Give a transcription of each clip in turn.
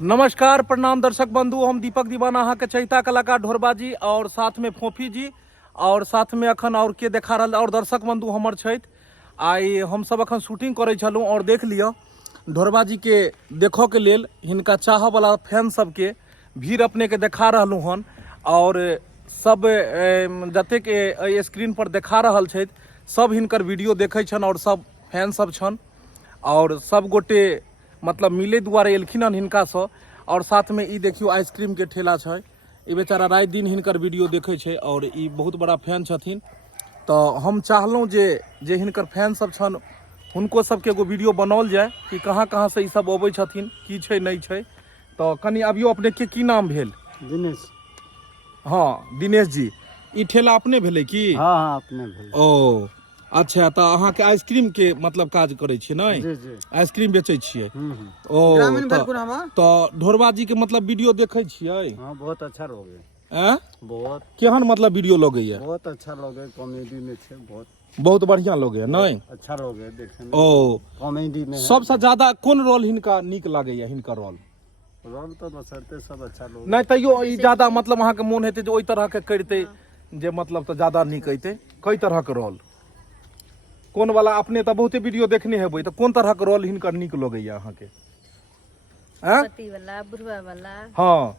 नमस्कार प्रणाम दर्शक बंधु, हम दीपक दीवाना अहाँ के चैता कलाकार ढोरबाजी और साथ में फोफी जी और साथ में अखन और के देखा रहा और दर्शक बंधु हमर छथि। आई हम सब अखन शूटिंग करे छलूँ और देख लियो ढोरबाजी के देखो के लेल हिनका चाह वाला फैन सबके भीड़ अपने के देखा रहलूँ हन और सब जतेक स्क्रीन पर देखा रहल छथि सब हिनकर वीडियो देखे छन और सब फैन सब छन और सब गोटे मतलब मिले दुआरे एलखिन हन हिनका से। और साथ में ई देखियो आइसक्रीम के ठेला छै, ई बेचारा रात दिन हिनकर वीडियो देखे छै और ई बहुत बड़ा फैन छथिन। तो हम चाहलौं जे हिनकर फैन सब छन हुनको सबके एगो वीडियो बनाओल जाए कि कहाँ कहाँ से ई सब अबै छथिन, की छै नहीं छै। तो कनी अभियो अपने के की नाम भेल? दिनेश। हाँ दिनेश जी, ई ठेला अपने भेलै की? हाँ अपने भेल। ओ अच्छा, तो अहाँ के आइसक्रीम के मतलब काज करे छियै नहीं? जी जी। आइसक्रीम बेचै छियै। ओ ग्रामीण तो ढोरबाजी के मतलब वीडियो देखे छियै? हाँ बहुत अच्छा लोगे। बहुत केहन मतलब वीडियो लगे? बहुत अच्छा लोगे, कॉमेडी में छे, बहुत बढ़िया लोगे नहीं? अच्छा लोगे देखे में। ओ कॉमेडी में सबसे ज्यादा कौन रोल हिनका नीक लागैया? हिनका रोल तो बसरते सब अच्छा लोग नहीं तैयो ई ज्यादा मतलब अहाँ के मोन हेतै जे ओई तरह के करते जे मतलब तो ज्यादा नीक हेतै। कई तरह के रोल कौन वाला? अपने तो बहुते वीडियो देखने हेबै, तो कौन तरह के रोल हिनकर नीक लगैया अहाँ के? पति वाला, बुढ़वा वाला, हाँ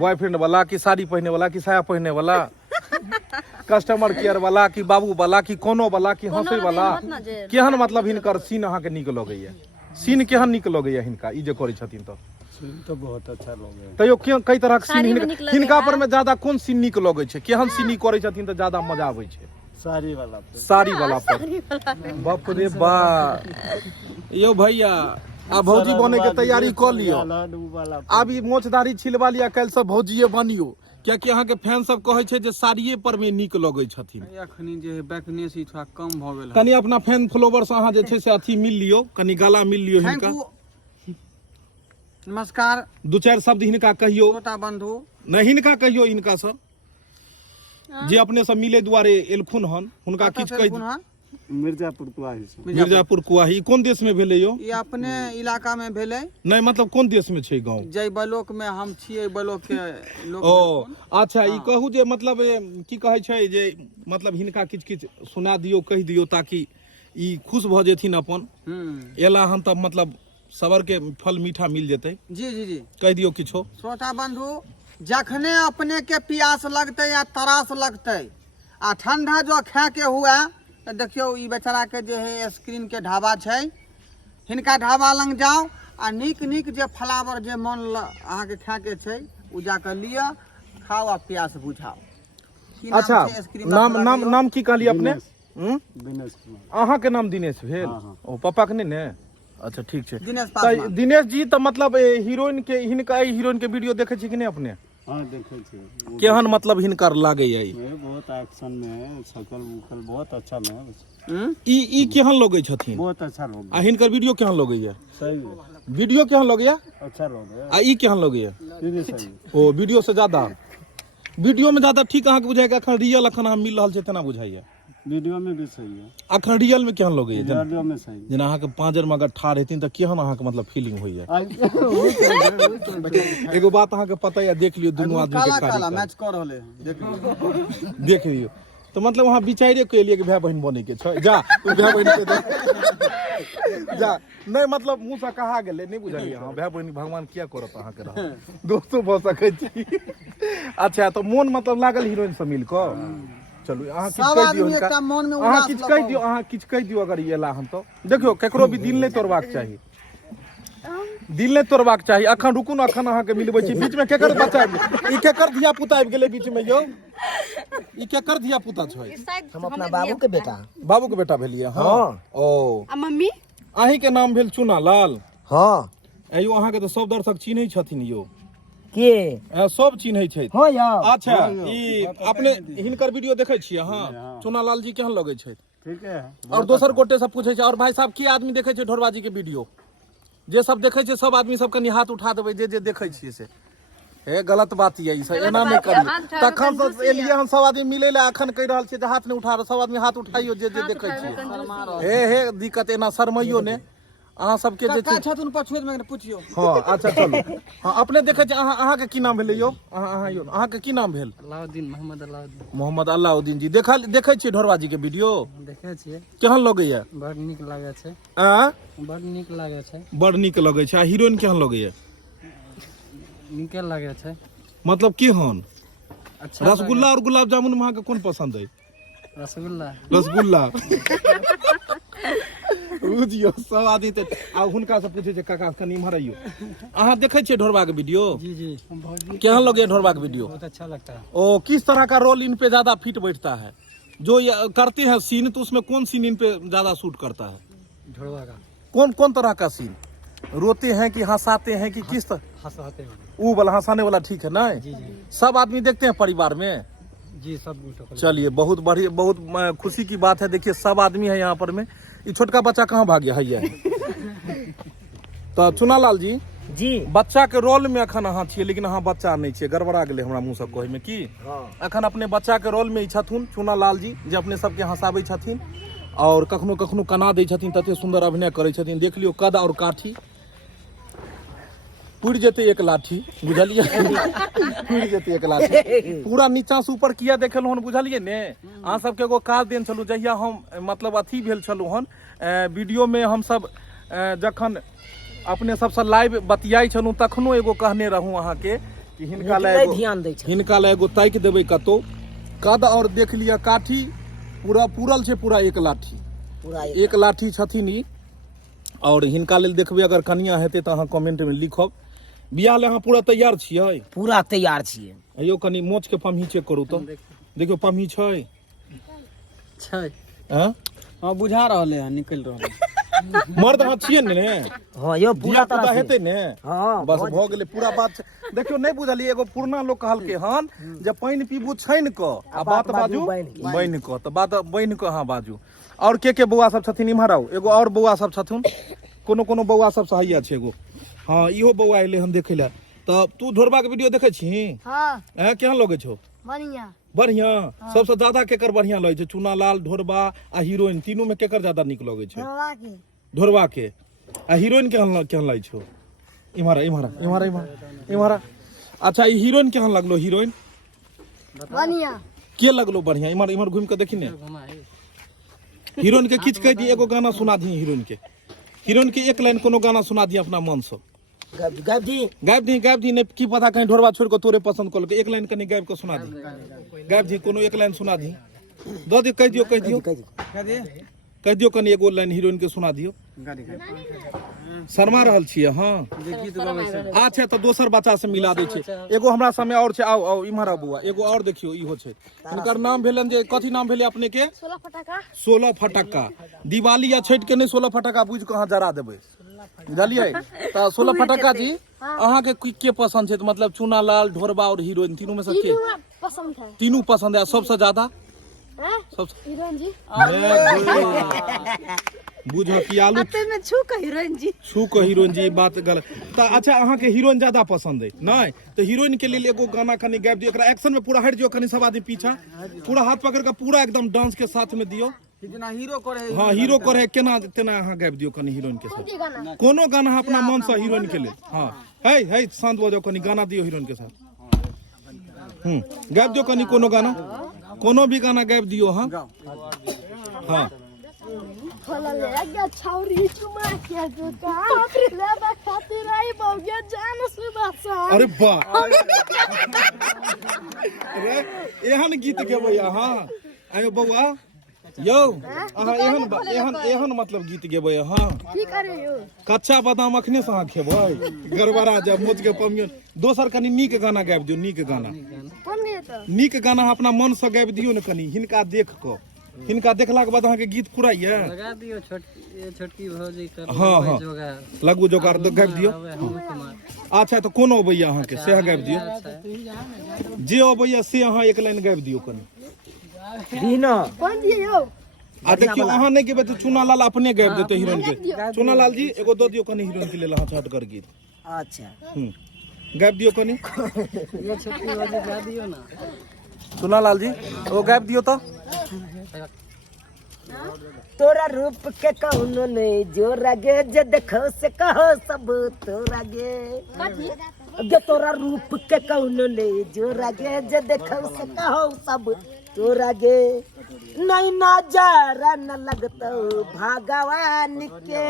बॉयफ्रेंड वाला कि साड़ी पहने वाला कि साया पहने वाला कस्टमर केयर वाला कि बाबू वाला कि कोनो वाला कि हंसे वाला? केहन मतलब हिनकर सीन अहाँ के नीक लगैया? सीन केहन नीक लगैया हिनका ई जे करै छथिन? तो बहुत अच्छा लोगे। तैयो कई तरह के सीन हिनका पर में ज्यादा कौन सीन नीक लगै छै? केहन सीन ई करै छथिन तो ज्यादा मजा आबै छै? साड़ी वाला पे। साड़ी वाला पर बाप रे बा। यो भैया आ भौजी बने के तैयारी कर लियो, अब ई मोछदारी छिलवा लिया, कल सब भौजीए बनियो, कियाकि अहाँ के फैन सब कहे छै जे साड़िए पर में नीक लगै छथिन। अखनी जे बैकनेस ई थोड़ा कम भ गेल। कनी अपना फैन फॉलोवर से अहाँ जे छै से अथी मिल लियो, कनी गला मिल लियो हिनका। नमस्कार, दू चार शब्द हिनका कहियो। छोटा बंधु नहीं हिनका कहियो, हिनका सब जे अपने सब मिले दुआरे एलखुन हन हुनका किछ कहि। मिर्जापुर कुआही कौन देश में भेले यो? ये अपने इलाका में भेले नहीं मतलब कौन देश में छै गांव? जय ब्लॉक में हम छियै, ब्लॉक के लोग। ओ अच्छा, ई कहू जे मतलब की कहे छै जे मतलब हिनका किछ किछ सुना दियो, कहि दियो, ताकि ई खुश भ जेथिन अपन एला हन तब मतलब सबर के फल मीठा मिल जेतै। जी जी जी, कह दियो किछो। छोटा बंधु, जखने अपने के प्यास लगते या तरास लगते आ ठंडा जो खाए के हुआ तो देखियो ई बेचारा के जे है स्क्रीन के ढाबा छै, हिनका ढाबा लंग जाओ आ नीक नीक जे फ्लावर जे मन अहाँ के खाए के छै उ जाके लिया, खाओ आ प्यास बुझाओ। अच्छा, नाम की कहलिए अपने? दिनेश। अहाँ के नाम दिनेश भेल? हाँ। ओ पापा के नहीं ने? अच्छा ठीक छै। दिनेश जी तो मतलब हीरोइन के हिनका हीरोइन के वीडियो देखे छी कि नहीं अपने? हाँ देखे छी। केहन मतलब हिनकर लागे या? बहुत एक्शन में है, शकल मुखल बहुत अच्छा में। ई केहन लगे छथिन? बहुत अच्छा लोग। आ हिनकर वीडियो केहन लगे या? सही वीडियो केहन लगे या? अच्छा लोग। आ ई केहन लगे या? सही। ओ वीडियो से ज्यादा, वीडियो में ज्यादा ठीक अहाँ के बुझाइया? अखन रियल अखन हम मिल रहल छै तेना बुझाइया? वीडियो में भी सही है। अखन रियल में केहन लगे? वीडियो में सही। जेना अहाँ के पांजर में अगर ठाड़ हेथिन त केहन अहाँ के मतलब फीलिंग होइया? एगो बात अहाँ के पता या? देख लियो दुनू आदमी के काला मैच कर रहले, देख लियो। तो मतलब वहाँ विचारे के लिए कि भाई बहन बने के छै? जा तू भाई बहन के जा नहीं मतलब मुंह से कहा गेले नहीं बुझलिए? हां भाई बहन भगवान किया करत अहाँ के रह दोस्तों भ सकै छी। अच्छा, तो मोन मतलब लागल हीरोइन से मिल क? चलू अहाँ किछ कह दियो हिनका, अहाँ किछ कह दियो, अहाँ किछ कह दियो अगर ये लाहन तो। देखियो केकरो भी दिल नहीं तोड़बाक चाहिए, दिल नहीं तोड़बाक चाहिए। अखन रुकू न, अखन अहाँ के मिलबै छी। बीच में केकर बच्चा ई केकर धिया पुता आबि गेलै बीच में यौ? ई केकर धिया पुता छै? हम अपना बाबू के बेटा भेलिए। हां ओ मम्मी अहीं के नाम भेल चुना लाल? हाँ। एयो अहाँ के तो सब दर्शक चिन्है छथिन यो? के सब चिन्है छै? हाँ यार। अच्छा, ई अपने हिनकर वीडियो देखे छियै? हां। चुना लाल जी केहन लगे छै? ठीक है। और दोसर गोटे सब पूछे छै और भाई साहब की आदमी देखे छै ढोरबाजी के वीडियो? जे सब देखे छै सब आदमी सब कनी हाथ उठा देबै जे देखे छियै से। हे गलत बात ये, एना नहीं करिए। तखन तो एलिए हम सब आदमी मिले ला, अखन कह रहल छियै जे हाथ नहीं उठा रहे, सब आदमी हाथ उठाइयो जे देखे छियै। हे दिक्कत एना शर्मइयो ने। अहाँ सबके जे कक्का छै छथुन पछुए में पूछियो। हाँ अच्छा चलू हाँ अपने देखे छी अहाँ के की नाम भेलै यौ अहाँ के की नाम भेल अलाउद्दीन मोहम्मद अलाउद्दीन मोहम्मद अलाउद्दीन जी देखै छियै ढोरबा जी के वीडियो देखे छियै केहन लगैया बड़ नीक लागे छै बड़ नीक लागे छै बड़ नीक लगै छै आ हीरोइन केहन लगैया नीके लागे छै मतलब केहन अच्छा रसगुल्ला और गुलाब जामुन में अहाँ के कोन पसंद है रसगुल्ला बुझियो सब आदमी ते आ हुनका से पूछे छै काका कनी इम्हर आइयो अहाँ देखे छियै ढोरबा के वीडियो जी जी केहन लगे ढोरबा के वीडियो बहुत अच्छा लगता है ओ किस तरह का रोल इन पे ज्यादा फिट बैठता है जो ये करते हैं सीन तो उसमें कौन सीन इन पे ज्यादा सूट करता है ढोलवा का कौन तरह का सीन रोते हैं कि हंसाते हैं कि किस तरह हंसाते हैं वो वाला हंसाने वाला ठीक है ना जी जी सब आदमी देखते हैं परिवार में जी सब चलिए बहुत बढ़िया बहुत खुशी की बात है देखिए सब आदमी है यहाँ पर में ये छोटका बच्चा कहाँ भाग गया है तो चुनालाल जी जी बच्चा के रोल में अखन अहाँ छियै लेकिन अहाँ बच्चा नहीं छियै गड़बड़ा गेलै हमरा मुँह से कहै में की अखन अपने बच्चा के रोल में ही छथुन चुनालाल जी जे अपने सबके हंसाबै छथिन और कखनो कखनो कना दै छथिन तते सुंदर अभिनय करै छथिन देख लियो कद और काठी पुड़ जेते एक लाठी बुझलिए पुड़ जेते एक लाठी पूरा नीचा से ऊपर किया देखल हन बुझलिए ने अहाँ सबके एगो काज देन छलू जहिया हम मतलब अथी भेल छलू हन वीडियो में हम सब जखन अपने सबसे लाइव बतियाई छलू तखनो एगो कहने रहूं अहाँ के कि हिनका ले ध्यान दै छै हिनका ले एगो ताकि देबै कतो कद और देख लिया काठी पूरा पूरल छै पूरा एक लाठी पूरा एक लाठी छथिन ई और हिनका लेल देखबै अगर कनिया हेतै तऽ अहाँ कमेंट में लिखब बियाह ले अहाँ पूरा तैयार छियै पूरा तैयार छियै अयो कनी मोच के पम्ही चेक करू तो देखियो पम्ही छै छै हैं हां बुझा रहले हैं निकल रहले मर्द अहाँ छियै ने हां यो पूरा तरह से हेतै ने हां बस भ गेलै पूरा बात देखियो नहीं बुझलिए एगो पुरना लोग कहलकै हन जे पानी पीबू छाइन क आ बात बाजू बइन क त बात बइन क अहाँ बाजू और के बौआ सब छथिन इम्हर आउ एगो और बौआ सब छथुन कोनो बौआ सब सहाइया छै एगो हाँ इहो बौआ एले हम देखे ला तो तू ढोरबा के वीडियो देखे छी हाँ केहन लगे छौ बढ़िया बढ़िया सबसे ज्यादा केकर बढ़िया लगे छै चुनालाल ढोरबा आ हीरोइन तीनों में केकर ज्यादा निक लगे छै ढोरबा के आ हीरोइन केहन लगे छौ इम्हर अच्छा ई हीरोइन केहन लगलो हीरोइन बढ़िया के लगलो बढ़िया इम्हर घूम के देखी ने हीरोइन के किछ कह दी एगो गाना सुना दी हीरोइन के एक लाइन कोनो गाना सुना दी अपना मन से गायब दी ने की पता कहीं ढोरबा छोड़ के तोरे पसंद कर एक लाइन कनी गायब के सुना दी गायब दी कोनो एक लाइन सुना दी दो दी कह दियो कनी एगो लाइन हीरोइन के सुना दियो शर्मा रहल छियै हाँ अच्छा तो दोसर बच्चा से मिला दै छै एगो हमरा समय और छै आओ इम्हर आ बौआ एगो और देखियो इहो छै हिनकर नाम भेलन जे कथी नाम भेले अपने के 16 फटक्का दिवाली या छठ के नहीं 16 फटक्का बुझ के अहाँ जरा देबै बुझलिए तो 16 फटक्का जी अहाँ के पसंद छै मतलब चुनालाल ढोरबा और हीरोइन तीनों में से के पसंद है तीनों पसंद है सबसे ज्यादा हीरोइन जी बुझो कि आलू में छू के हीरोइन जी बात गलत तो अच्छा अहाँ के हीरोइन ज्यादा पसंद है नहीं तो हीरोइन के लिए एगो गाना कनी गाबि दियो एकरा एक्शन में पूरा हट दियो कनी सब आदमी पीछा पूरा हाथ पकड़ के पूरा एकदम डांस के साथ में दियो जेना हीरो करे हाँ हीरो करे केना तेना अहाँ गाबि दियो कनी हीरोइन के साथ कोनो गाना अपना मन से हीरोइन के लिए हाँ है शांत हो जाओ कनी गाना दियो हीरोइन के साथ गाबि दियो कनी कोनो भी गाना गाबि दियो हाँ हाँ अरे वाह एहन गीत गेबै अहाँ आयो बौआ यौ अहाँ एहन मतलब गीत गेबै अहाँ कच्चा बादाम अखने से अहाँ खेबै गड़बड़ा जब मोच के पमियो दोसर कनी नीक गाना गाबि दियौ नीक गाना अपना मन से गाबि दियौ ने कनी हिनका देखला के बाद अहाँ के गीत पूरा ये लगा दियो छोटकी भौजी कर हाँ लगू जोगार गाबि दियो अच्छा तो कोनो अबैया अहाँ के से गाबि दियो जे अबैया से अहाँ एक लाइन गाबि दियो कनी आ देखियो अहाँ नहीं गेबै तो चुनालाल अपने गाबि देते हीरोइन के चुनालाल जी एगो दो दियो कनी हीरोइन के लेल हाथ कर गीत अच्छा गाबि दियो कनी ये छोटकी भौजी गा दियो ना चुनालाल जी वो गाबि दियो तो तोरा रूप के कौनो नहीं जो रगे जे देखो से कहो सब तोरा गे जो तोरा रूप के कौनो नहीं जो रगे जे देखो से कहो सब तोरा गे नहीं नजर न लगतो भगवान के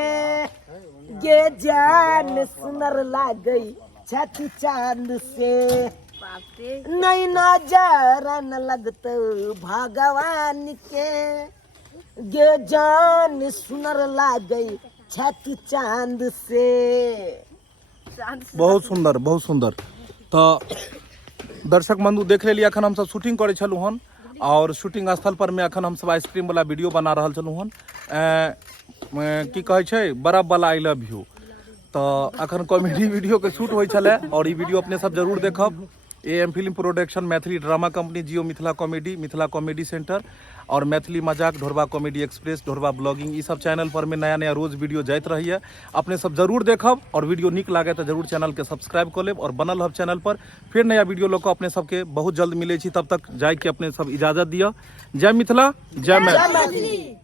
गे जान सुनर लागई छाती चांद से नहीं नजर न लगतो भगवान के गे जान सुनर लागई छाती चांद से। बहुत सुंदर बहुत सुंदर। तो दर्शक बंधु देख लेलिए अखन हम सब शूटिंग करे छलू हन और शूटिंग स्थल पर में अखन हम सब आइसक्रीम वाला वीडियो बना रहल छलू हन की कहे छै बर्फ वाला आई लव यू। तो अखन कॉमेडी वीडियो के शूट होय छले और ई वीडियो अपने सब जरूर देखब। AM film production, Maithili drama company, Jio Mithila comedy centre और मैथिली मजाक, ढोरबा कॉमेडी एक्सप्रेस, ढोरबा ब्लॉगिंग, ई सब चैनल पर में नया नया रोज वीडियो जाइत रही है। अपने सब जरूर देखब और वीडियो निक लागे तो जरूर चैनल के सब्सक्राइब कर लेब और बनल हब चैनल पर फिर नया वीडियो लोग अपने सबके बहुत जल्द मिले छी। तब तक जाय के अपने सब इजाजत दिया। जय मिथिला, जय मैथिली।